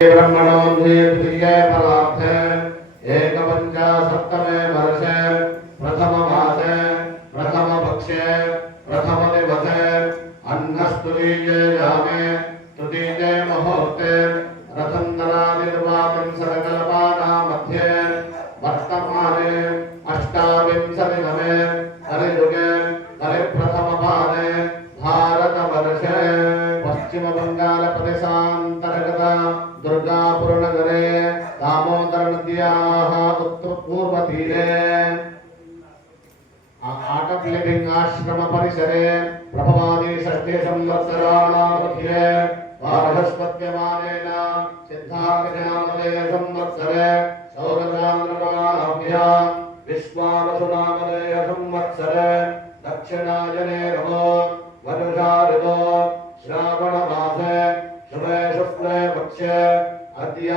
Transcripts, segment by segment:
ब्रह्मणो द्वितीये फलार्थे एकपञ्चाशत्तमे वर्षे प्रथममासे प्रथमपक्षे प्रथमदिवसे अन्नस्तुतीये यामे तृतीये मुहूर्ते रथन्तरादिर्वाविंशतिकल्पानां मध्ये वर्तमाने अष्टाविंशतितमे कलियुगे कलिप्रथमपादे भारतवर्षे पश्चिमबङ्गालप्रदेशान्तर्गत दुर्गापुरनगरे दामोदरनद्याः उत्तरपूर्वतीरे आर्ट ऑफ लिविंग आश्रम परिसरे प्रभवादि षष्ठे संवत्सराणां मध्ये वार्षस्पत्यमानेन सिद्धार्थनामले संवत्सरे सौरचान्द्रमाणाभ्यां विश्वावसुनामले संवत्सरे दक्षिणायने रवो वरुषा ऋतो श्रावणमासे शुभे शुक्ले पक्षे अद्य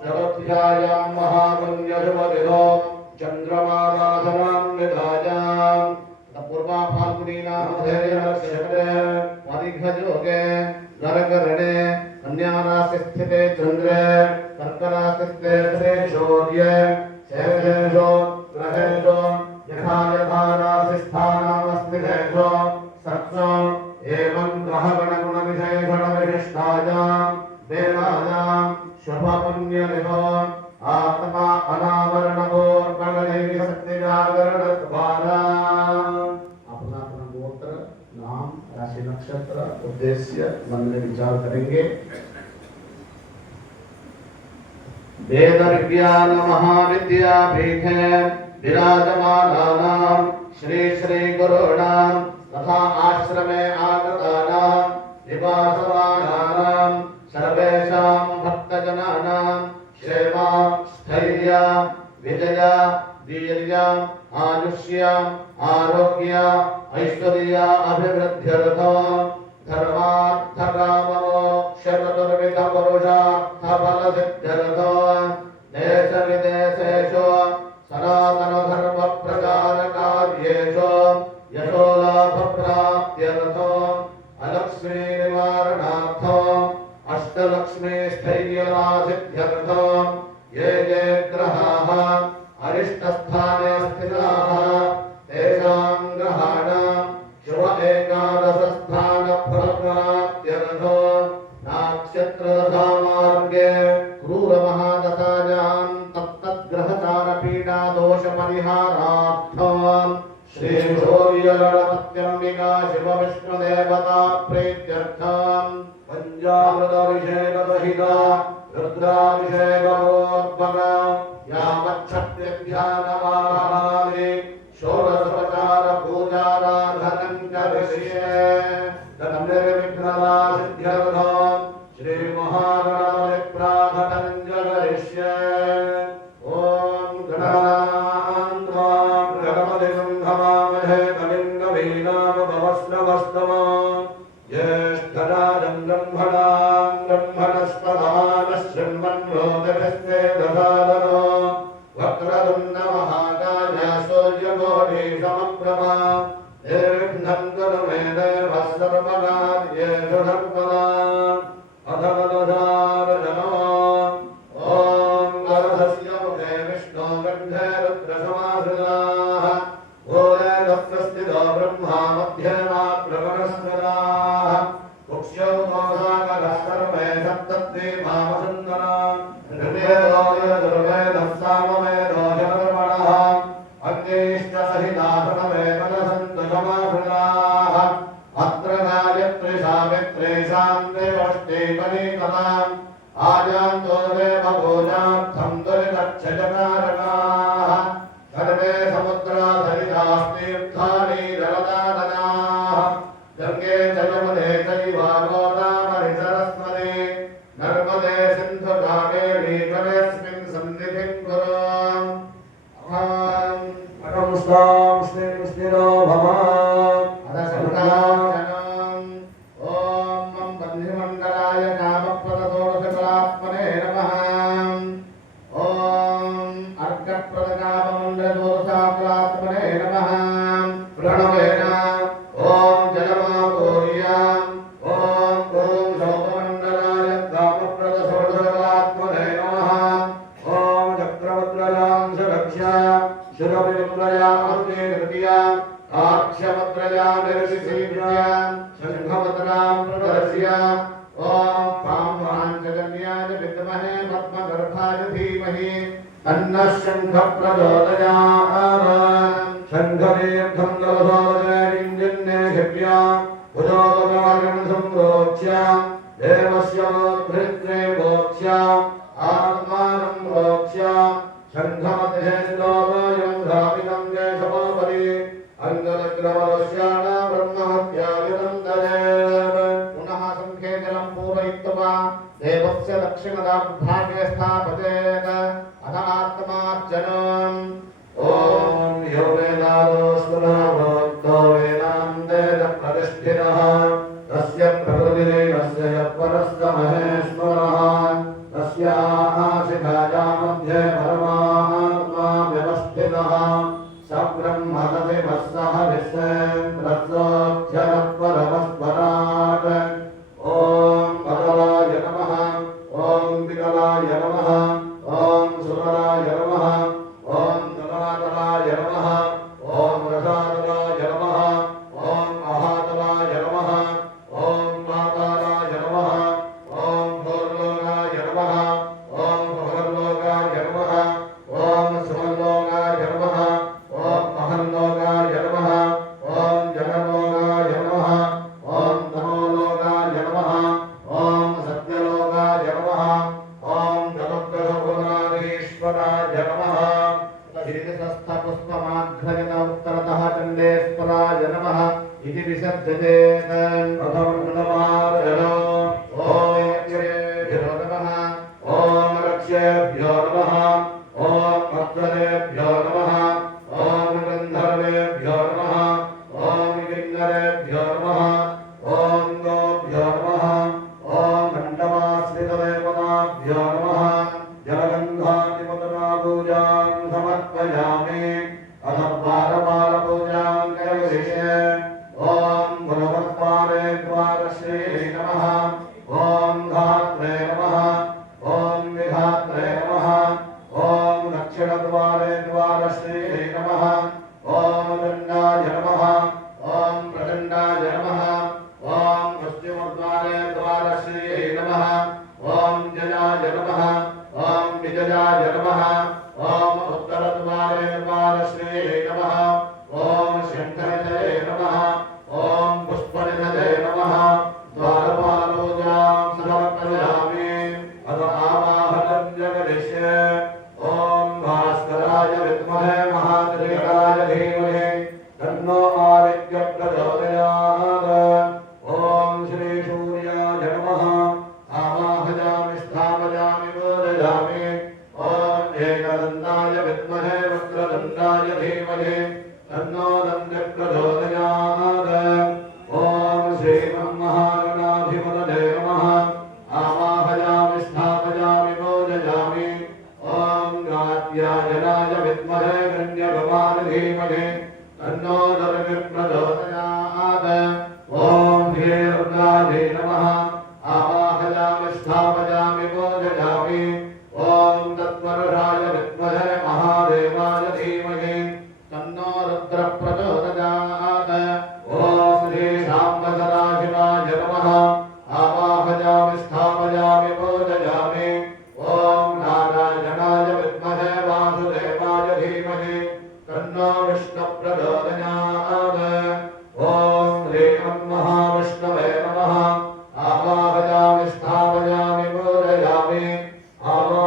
चतुर्थ्यायां महापुण्यशुभदिनो चंद्रमाराधनां विधायां पूर्वा फाल्गुनी नामधेयनक्षत्रे परिघयोगे नरकरणे कन्याराशि स्थिते चंद्रे कर्कराशि स्थिते सूर्ये शेषेषु ग्रहेषु यथा यथा राशिस्थानामस्थितेषु सत्सु एवं ग्रहगणगुणविशेषणविशिष्टायां देवानां शुभपुण्यनिधो आत्मा अनावरणपूर्वकदेवी शक्ति जागरण द्वारा अपना अपना गोत्र नाम राशि नक्षत्र उद्देश्य मन में विचार करेंगे। वेद विज्ञान महाविद्यापीठे विराजमानानां श्री श्री गुरूणां तथा आश्रमे आगतानां निवासमानानां सर्वेषां भक्तजनानां क्षेमा स्थैर्य विजय वीर्य आयुष्य आरोग्य ऐश्वर्य अभिवृद्ध्यर्थो धर्मार्थ काम मोक्ष चतुर्विध पुरुषार्थ फल सिद्ध्यर्थो देश विदेशेषु सनातन धर्म प्रचार कार्येषु यशो लाभ प्राप्त्यर्थो अलक्ष्मी निवारणार्थो अष्टलक्ष्मी स्थैर्यसिद्ध्यर्थो ये ये ग्रहाः अरिष्टस्थाने स्थिताः तेषां ग्रहाणां शुभ एकादशस्थान फलप्राप्त्यर्थो नाक्षत्रधामार्गे क्रूरमहादशायां तत्तद्ग्रहचारपीडा दोषपरिहारार्थं श्री सूर्यगणपत्यम्बिका शिवविष्णुदेवता प्रीत्यर्थं पंचामृताभिषेकसहिता रुद्राभिषेकोद्भव यावच्छक्तिध्यानमाहानि षोडशोपचार पूजाराधनं करिष्ये तन्निर्विघ्नसिद्ध्यर्थं श्री महागणपति प्रार्थनं करिष्ये। ओम गणानां गणपतिं हवामहे कविं कवीनामुपमश्रवस्तमः ज्येष्ठराजं ब्रह्मणां ब्रह्मणस्पदानशृण्वन्नोतिभिस्ते दधातनो वक्रतुण्डमहाकाय सूर्यकोटिसमप्रभा निर्विघ्नं कुरु मे देव सर्वकार्येषु सर्वदा अथवदधारजनो ॐ गणधस्य मुखे विष्णो गन्धे रुद्रसमाश्रिताः भूरे तस्य स्थितो ब्रह्मा मध्ये नाग्रगणस्मृताः कुक्ष्यौ दोषाकरः सर्वे सप्तद्वीपावसुन्दराः हृदयदोषदुर्वेदः सामवेदो शतर्मणः अन्यैश्च सहितासनवेदसन्तु समाश्रिताः अत्र गायत्री सावित्री शान्ति षष्ठी पनीतनाम् आजान्तो देवपूजार्थं दुरितक्षयकारकाः सर्वे समुद्रासहितास्तीर्थानि जलदाननाः गङ्गे च यमुने चैव गोदावरि सरस्वती नर्मदे सिन्धु कावेरी तमेऽस्मिन् सन्निधिं कुरु। अहं स्तां स्थिं स्थिरो भव अदसङ्काचनम् ॐ मम बन्धिमण्डलाय कामप्रददोषकलात्मने नमः। ॐ अर्कप्रदकाममण्डलदोषाकलात्मने नमः। प्रणवेन ॐ जलमापूर्य ॐ शोभमण्डलाय कामप्रददोषकलात्मने विद्महे पद्मगर्भाय धीमहि तन्नः शङ्खः प्रचोदयात् शङ्खतीर्थं जलधोदयिञ्जन्नेभ्या भुजोदगायं सम्प्रोक्ष्य देवस्य भृत्रे भोक्ष्य आत्मानं प्रोक्ष्य शङ्खमध्ये स्थितोऽयं धापितं केशवोपरि अङ्गलग्रवलस्याण ब्रह्महत्याविरन्दरे पुनः शङ्खे जलं पूरयित्वा देवस्य दक्षिणभागे स्थापयेत् अथ आत्मार्जनम् ॐ यो वेदादोऽस्मृतो वेदान्तेन प्रतिष्ठितः तस्य प्रकृतिरेवस्य यः परस्य महेश्वरः तस्याः शिखाया मध्ये परमात्मा व्यवस्थितः स ब्रह्मणदिवः सह विश्वेन्द्रस्योऽक्षरपरमस्वराट् ॐ बदलाय नमः ॐ विकलाय नमः ॐ सुरराय नमः ॐ धनातलाय नमः ॐ रसातलाय नमः ॐ महातलाय नमः ॐ मातालाय नमः ॐ भोर्लोकाय नमः ॐ भोर्लोकाय नमः ॐ सुमल्लोकाय नमः ॐ महल्लोकाय नमः ॐ जगल्लोकाय नमः ॐ तमोलोकाय नमः ॐ सत्यलोकाय नमः ॐ जगद्गुरुनाथीश्वराय नमः पुष्पमाघ्रयत उत्तरतः चण्डेश्वराय नमः इति विसर्जते प्रथमो ॐ यज्ञेभ्यो नमः ॐ रक्षेभ्यो नमः ॐ भद्रेभ्यो नमः ॐ गन्धर्वेभ्यो नमः ॐ किङ्करेभ्यो नमः ॐ गोभ्यो नमः ॐ मण्डपाश्रितदेवताभ्यो नमः जलगन्धादिपदनापूजां समर्पयामि अथ द्वारपालपूजां करिष्ये ॐ भगवत्पादे द्वारश्री नमः ॐ धात्रे नमः ॐ विधात्रे नमः ॐ दक्षिणद्वारे द्वारश्री नमः ॐ दण्डाय नमः ॐ प्रचण्डाय नमः ॐ पश्चिमद्वारे द्वारश्री नमः ॐ जयाय नमः ॐ विजयाय नमः ॐ उत्तरद्वारे द्वारश्री नमः ॐ शङ्करजये नमः ॐ पुष्पनिधये नमः द्वारपालोजां समर्पयामि अथ आवाहनं जगदिष्ये ॐ भास्कराय विद्महे महादेवाय धीमहि तन्नो आदित्यः प्रचोदयात् ॐ श्रीसूर्याय नमः आवाहयामि स्थापयामि बोधयामि ॐ एकदन्ताय विद्महे वक्रतुण्डाय धीमहि तन्नो दन्तिः प्रचोदयात् ॐ श्रीमन्महागणाधिपतये नमः आवाहयामि स्थापयामि बोधयामि ॐ गात्यायनाय विद्महे गण्यगवान् धीमहि तन्नो दन्तिः प्रचोदयात् ॐ ह्रीर्गायै नमः आवाहयामि स्थापयामि बोधयामि ॐ तत्परुषाय विद्महे महादेवाय धीमहि तन्नो रुद्रः प्रचोदयात् ॐ श्रीशाम्बसदाशिवाय नमः आवाहयामि स्थापयामि बोधयामि ॐ नारायणाय विद्महे वासुदेवाय धीमहि तन्नो विष्णुः प्रचोदयात् ॐ श्रीमन्महाविष्णवे नमः आवाहयामि स्थापयामि बोधयामि ॐ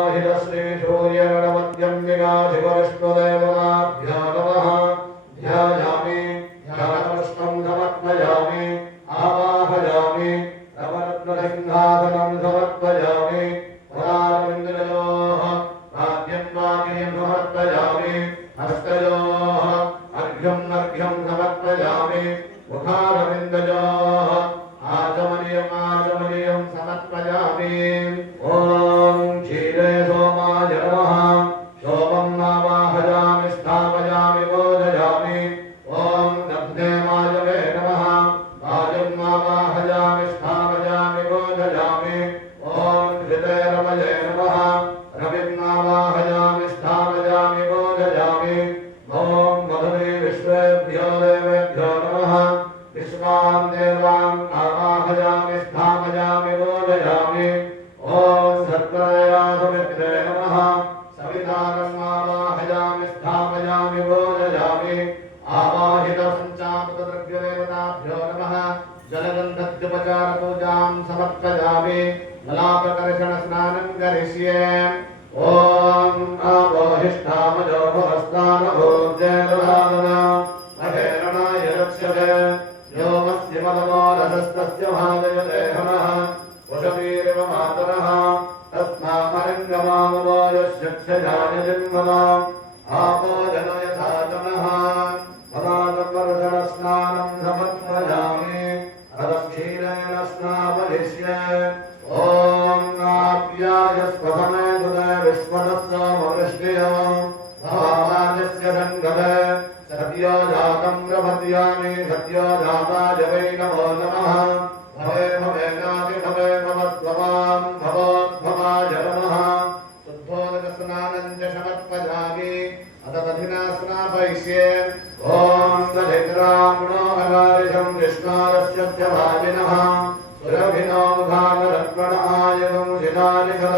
शर्करया सुमित्रे नमः सवितारम् आवाहयामि स्थापयामि भोजयामि आवाहितपञ्चामृतद्रव्यदेवताभ्यो नमः जलगन्धद्युपचारपूजां समर्पयामि मलापकर्षणस्नानं करिष्ये ॐ आवाहिष्ठामजो भवस्नानभोज्येददानना महेरणाय रक्ष्यते व्योमस्य मदमो रसस्तस्य भाजयते हनः वशवीरिव मातरः तस्मामरङ्गमामवो यस्यक्षयाय जन्मना आपो जन यथा जनः पदार्थवर्षणस्नानं समर्पयामि अदक्षीणेन स्नापयिष्ये ॐ नाप्याय स्वधमे दुदे विश्वतस्सोमवृष्टियो भवाजस्य सङ्गते सत्यो जातं प्रपद्यामि सत्यो जाताय वै नमो नमः भवे भवेनापि भवे भवस्त्वमां भवोद्भवाय नमः शुद्धोदकस्नानं च समर्पयामि अतदधिना स्नापयिष्ये ॐ दधिग्रामणो अनारिषं कृष्णारस्य भाजिनः सुरभिनो मुखानरत्मणायगं शिलानिखल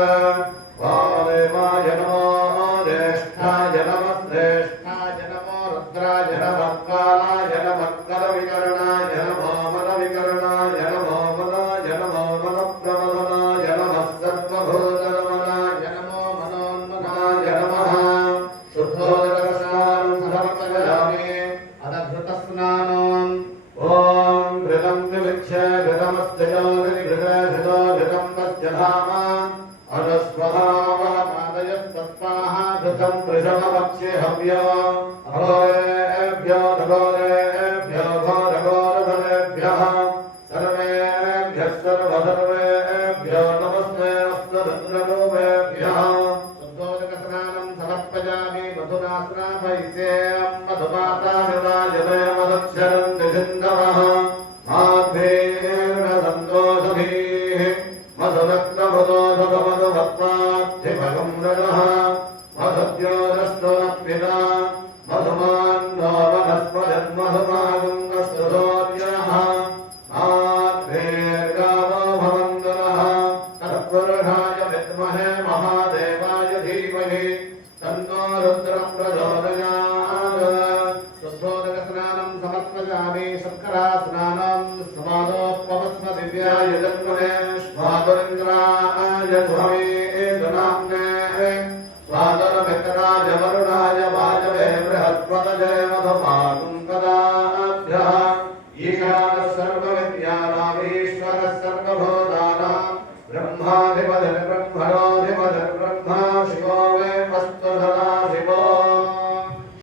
वामदेवाय नमो ज्येष्ठाय नमः श्रेष्ठाय नमो रुद्राय नमः कालाय नमः कलविकरणाय नमो मलविकरणाय नमो मलाय नमो मलप्रवदनाय नमः सर्वभूतरमणाय नमो मनोन्मनाय नमः शुद्धोदकस्नानं समर्पयामि अदभृतस्नानम् ॐ घृतं विविच्य घृतमस्त्यजो घृतो घृतं तस्य धाम अनस्वधावपादयस्तस्माः घृतं वृषभवक्षे हव्यो अघोरेभ्यो घोरेभ्यो घोरघोरधरेभ्यः सर्वेभ्यः सर्वधर्वेभ्यो नमस्ते अस्तु रुद्ररूपेभ्यः शुद्धोदकस्नानं समर्पयामि मधुना स्नापयिष्ये मधुमातामिवायते मदक्षरन्ति सिन्धवः माध्वेर्न सन्तोषधीः मधुरक्तमधोषधमधुभक्ताद्धिभगं रजः मधुद्योरस्तु नः पिता मधुमान्नो वनस्पतिर्मधुमागुङ्गस्तुतोर्यः माध्वेर्गावो भवन्तु नः तत्पुरुषाय विद्महे महादेवाय धीमहि